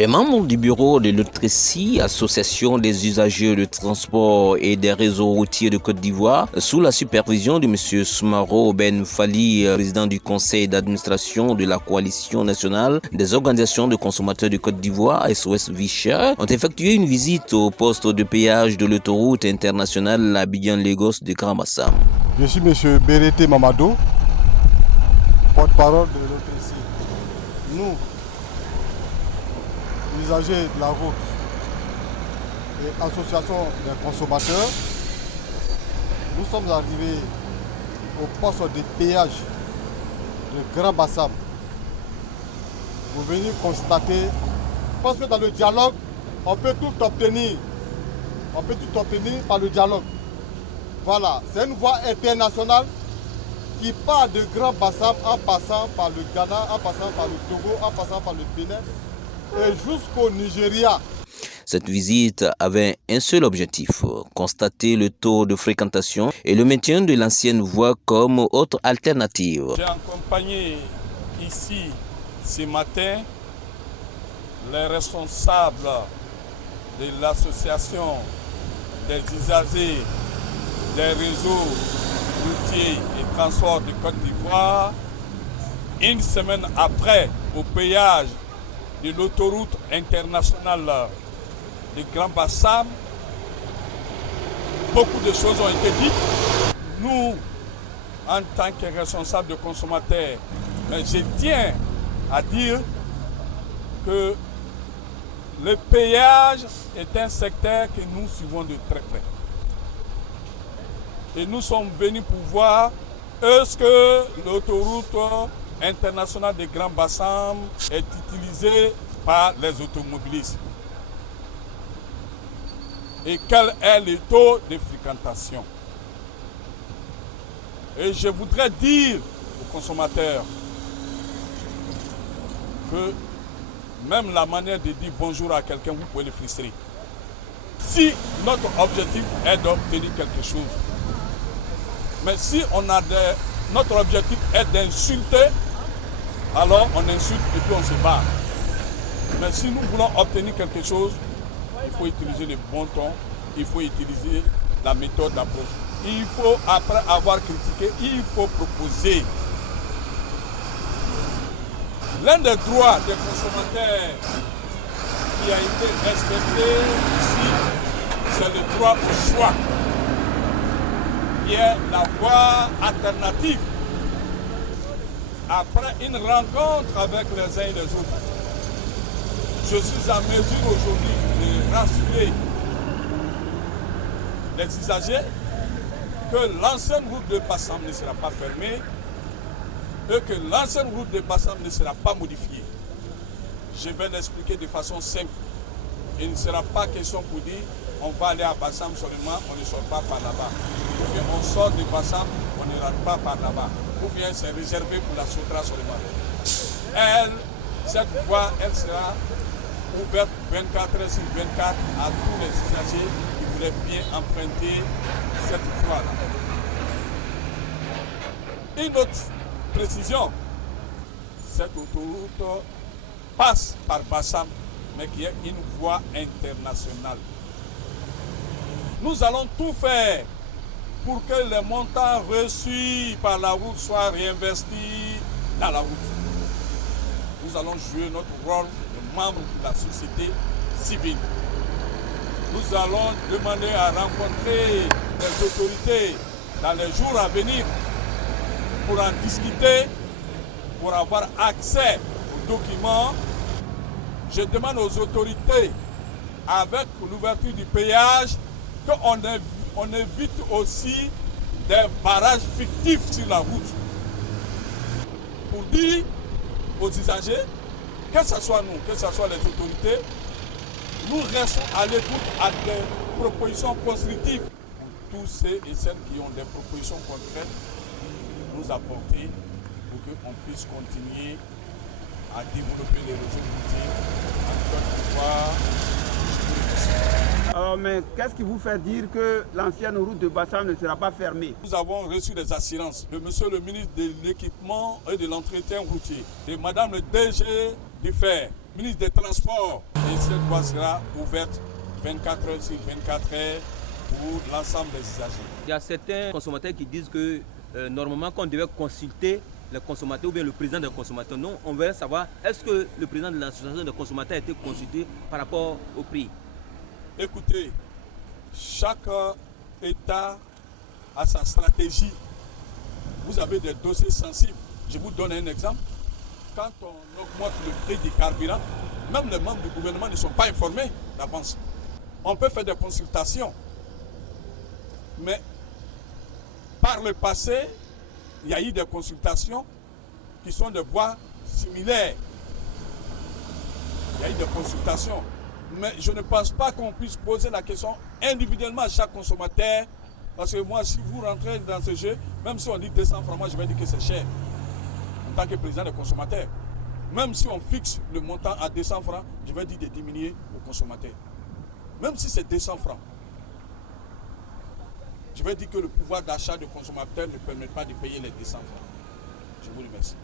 Les membres du bureau de l'Otrécie, association des usagers de transport et des réseaux routiers de Côte d'Ivoire, sous la supervision de M. Soumaro Ben Fali, président du conseil d'administration de la coalition nationale des organisations de consommateurs de Côte d'Ivoire, SOS Vichard, ont effectué une visite au poste de péage de l'autoroute internationale Abidjan-Lagos de Grand Bassam. Je suis M. Bérété Mamadou, porte-parole de l'Otrécie. Nous, usagers de la route et association des consommateurs, nous sommes arrivés au poste de péage de Grand Bassam pour venir constater, parce que dans le dialogue, on peut tout obtenir. On peut tout obtenir par le dialogue. Voilà, c'est une voie internationale qui part de Grand Bassam en passant par le Ghana, en passant par le Togo, en passant par le Bénin et jusqu'au Nigeria. Cette visite avait un seul objectif, constater le taux de fréquentation et le maintien de l'ancienne voie comme autre alternative. J'ai accompagné ici ce matin les responsables de l'association des usagers des réseaux routiers et transports de Côte d'Ivoire, une semaine après au péage de l'autoroute internationale de Grand Bassam. Beaucoup de choses ont été dites. Nous, en tant que responsables de consommateurs, je tiens à dire que le péage est un secteur que nous suivons de très près. Et nous sommes venus pour voir est-ce que l'autoroute internationale de Grand Bassam est utilisée par les automobilistes. Et quel est le taux de fréquentation. Et je voudrais dire aux consommateurs que même la manière de dire bonjour à quelqu'un, vous pouvez le frustrer. Si notre objectif est d'obtenir quelque chose, mais si notre objectif est d'insulter, alors on insulte et puis on se bat. Mais si nous voulons obtenir quelque chose, il faut utiliser le bon ton, il faut utiliser la méthode d'approche. Il faut, après avoir critiqué, il faut proposer. L'un des droits des consommateurs qui a été respecté ici, c'est le droit au choix, qui est la voie alternative. Après une rencontre avec les uns et les autres, je suis en mesure aujourd'hui de rassurer les usagers que l'ancienne route de Bassam ne sera pas fermée et que l'ancienne route de Bassam ne sera pas modifiée. Je vais l'expliquer de façon simple. Il ne sera pas question pour dire on va aller à Bassam seulement, on ne sort pas par là-bas. Ou bien on sort de Bassam, on ne rentre pas par là-bas. Ou bien c'est réservé pour la Sotra seulement. Cette voie, elle sera ouverte 24 heures sur 24 à tous les usagers qui voulaient bien emprunter cette voie-là. Une autre précision, cette autoroute passe par Bassam, mais qui est une voie internationale. Nous allons tout faire pour que les montants reçus par la route soient réinvestis dans la route. Nous allons jouer notre rôle de membre de la société civile. Nous allons demander à rencontrer les autorités dans les jours à venir pour en discuter, pour avoir accès aux documents. Je demande aux autorités, avec l'ouverture du péage, qu'on évite aussi des barrages fictifs sur la route. Pour dire aux usagers, que ce soit nous, que ce soit les autorités, nous restons à l'écoute à des propositions constructives. Pour tous ceux et celles qui ont des propositions concrètes, nous apporter pour qu'on puisse continuer à développer les réseaux routiers en Côte d'Ivoire. Mais qu'est-ce qui vous fait dire que l'ancienne route de Bassam ne sera pas fermée? Nous avons reçu des assurances de monsieur le ministre de l'équipement et de l'entretien routier, de madame le DG du FER, ministre des Transports. Et cette voie sera ouverte 24 heures sur 24 heures pour l'ensemble des usagers. Il y a certains consommateurs qui disent que normalement qu'on devait consulter les consommateurs ou bien le président des consommateurs. Non, on veut savoir est-ce que le président de l'association des consommateurs a été consulté par rapport au prix. Écoutez, chaque État a sa stratégie. Vous avez des dossiers sensibles. Je vous donne un exemple. Quand on augmente le prix du carburant, même les membres du gouvernement ne sont pas informés d'avance. On peut faire des consultations. Mais par le passé, il y a eu des consultations qui sont de voies similaires. Il y a eu des consultations. Mais je ne pense pas qu'on puisse poser la question individuellement à chaque consommateur. Parce que moi, si vous rentrez dans ce jeu, même si on dit 200 francs, moi je vais dire que c'est cher. En tant que président des consommateurs. Même si on fixe le montant à 200 francs, je vais dire de diminuer aux consommateurs. Même si c'est 200 francs. Je vais dire que le pouvoir d'achat du consommateur ne permet pas de payer les 200 francs. Je vous remercie.